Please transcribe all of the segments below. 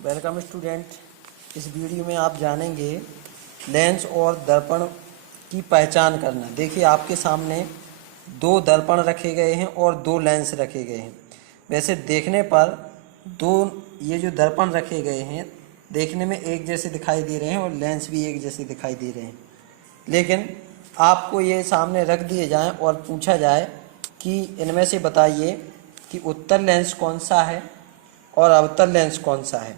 Welcome student. इस video में आप जानेंगे लेंस और दर्पण की पहचान करना। देखिए आपके सामने दो दर्पण रखे गए हैं और दो लेंस रखे गए हैं। वैसे देखने पर ये जो दर्पण रखे गए हैं देखने में एक जैसे दिखाई दे रहे हैं और लेंस भी एक जैसे दिखाई दे रहे हैं, लेकिन आपको ये सामने रख दिए जाएं और पूछा जाए कि इनमें से बताइए कि उत्तल लेंस कौन सा है और अवतल लेंस कौन सा है,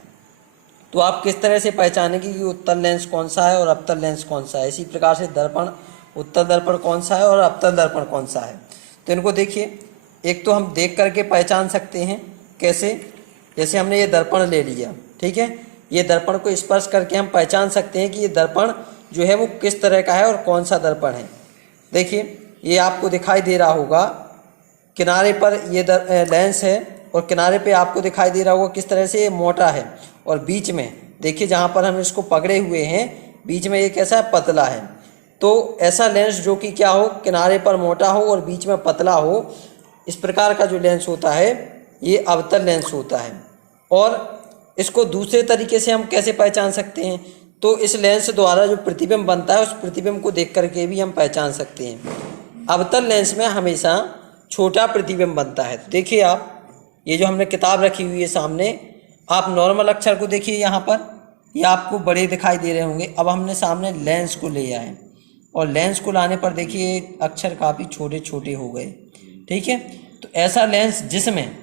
तो आप किस तरह से पहचानेंगे कि उत्तल लेंस कौन सा है और अवतल लेंस कौन सा है। इसी प्रकार से दर्पण, उत्तल दर्पण कौन सा है और अवतल दर्पण कौन सा है। तो इनको देखिए, एक तो हम देख करके पहचान सकते हैं। कैसे? जैसे हमने ये दर्पण ले लिया, ठीक है, ये दर्पण को स्पर्श करके हम पहचान सकते हैं कि ये दर्पण जो है वो किस तरह का है और कौन सा दर्पण है। देखिए ये आपको दिखाई दे रहा होगा, किनारे पर ये लेंस है और किनारे पे आपको दिखाई दे रहा होगा किस तरह से ये मोटा है, और बीच में देखिए जहाँ पर हम इसको पकड़े हुए हैं बीच में ये कैसा है, पतला है। तो ऐसा लेंस जो कि क्या हो, किनारे पर मोटा हो और बीच में पतला हो, इस प्रकार का जो लेंस होता है ये अवतल लेंस होता है। और इसको दूसरे तरीके से हम कैसे पहचान सकते हैं, तो इस लेंस द्वारा जो प्रतिबिंब बनता है उस प्रतिबिंब को देख करके भी हम पहचान सकते हैं। अवतल लेंस में हमेशा छोटा प्रतिबिंब बनता है। देखिए आप, ये जो हमने किताब रखी हुई है सामने, आप नॉर्मल अक्षर को देखिए, यहाँ पर ये आपको बड़े दिखाई दे रहे होंगे। अब हमने सामने लेंस को ले आए और लेंस को लाने पर देखिए अक्षर काफ़ी छोटे छोटे हो गए, ठीक है। तो ऐसा लेंस जिसमें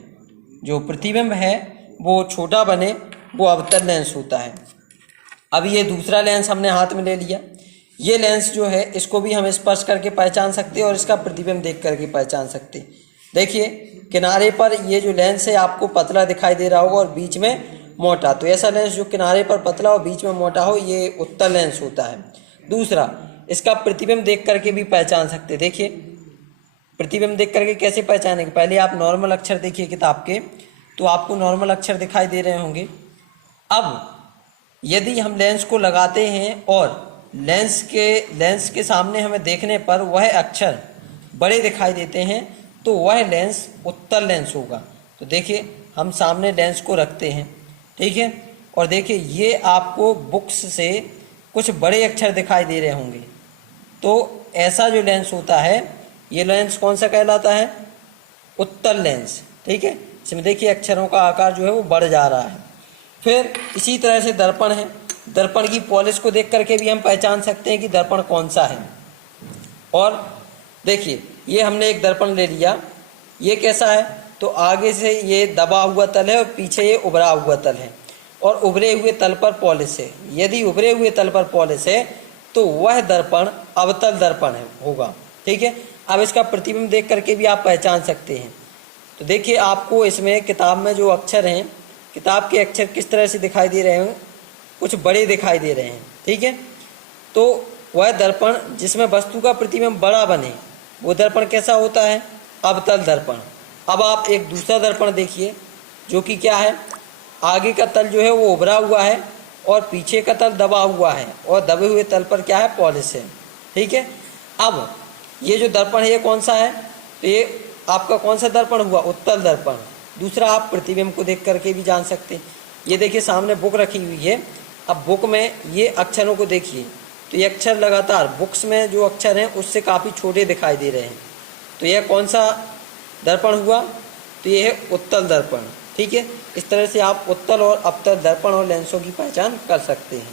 जो प्रतिबिंब है वो छोटा बने वो अवतल लेंस होता है। अब ये दूसरा लेंस हमने हाथ में ले लिया, ये लेंस जो है इसको भी हम स्पर्श करके पहचान सकते हैं और इसका प्रतिबिंब देख करके पहचान सकते हैं। देखिए किनारे पर ये जो लेंस है आपको पतला दिखाई दे रहा होगा और बीच में मोटा, तो ऐसा लेंस जो किनारे पर पतला और बीच में मोटा हो ये उत्तल लेंस होता है। दूसरा, इसका प्रतिबिंब देख करके भी पहचान सकते हैं। देखिए प्रतिबिंब देख करके कैसे पहचानेंगे, पहले आप नॉर्मल अक्षर देखिए किताब के, तो आपको नॉर्मल अक्षर दिखाई दे रहे होंगे। अब यदि हम लेंस को लगाते हैं और लेंस के सामने हमें देखने पर वह अक्षर बड़े दिखाई देते हैं तो वह लेंस उत्तल लेंस होगा। तो देखिए हम सामने लेंस को रखते हैं, ठीक है, और देखिए ये आपको बुक्स से कुछ बड़े अक्षर दिखाई दे रहे होंगे, तो ऐसा जो लेंस होता है ये लेंस कौन सा कहलाता है, उत्तल लेंस, ठीक है। इसमें देखिए अक्षरों का आकार जो है वो बढ़ जा रहा है। फिर इसी तरह से दर्पण है, दर्पण की पॉलिश को देख करके भी हम पहचान सकते हैं कि दर्पण कौन सा है। और देखिए ये हमने एक दर्पण ले लिया, ये कैसा है, तो आगे से ये दबा हुआ तल है और पीछे ये उभरा हुआ तल है और उभरे हुए तल पर पॉलिश है। यदि उभरे हुए तल पर पॉलिश है तो वह दर्पण अवतल दर्पण है होगा, ठीक है। अब इसका प्रतिबिंब देख करके भी आप पहचान सकते हैं। तो देखिए आपको इसमें किताब में जो अक्षर हैं, किताब के अक्षर किस तरह से दिखाई दे रहे हैं, कुछ बड़े दिखाई दे रहे हैं, ठीक है। तो वह दर्पण जिसमें वस्तु का प्रतिबिंब बड़ा बने वो दर्पण कैसा होता है, अवतल दर्पण। अब आप एक दूसरा दर्पण देखिए जो कि क्या है, आगे का तल जो है वो उभरा हुआ है और पीछे का तल दबा हुआ है और दबे हुए तल पर क्या है, पॉलिश है, ठीक है। अब ये जो दर्पण है ये कौन सा है, तो ये आपका कौन सा दर्पण हुआ, उत्तल दर्पण। दूसरा, आप प्रतिबिंब को देख करके भी जान सकते हैं। ये देखिए सामने बुक रखी हुई है, अब बुक में ये अक्षरों को देखिए, तो ये अक्षर लगातार बुक्स में जो अक्षर हैं उससे काफ़ी छोटे दिखाई दे रहे हैं, तो यह कौन सा दर्पण हुआ, तो ये है उत्तल दर्पण, ठीक है। इस तरह से आप उत्तल और अवतल दर्पण और लेंसों की पहचान कर सकते हैं।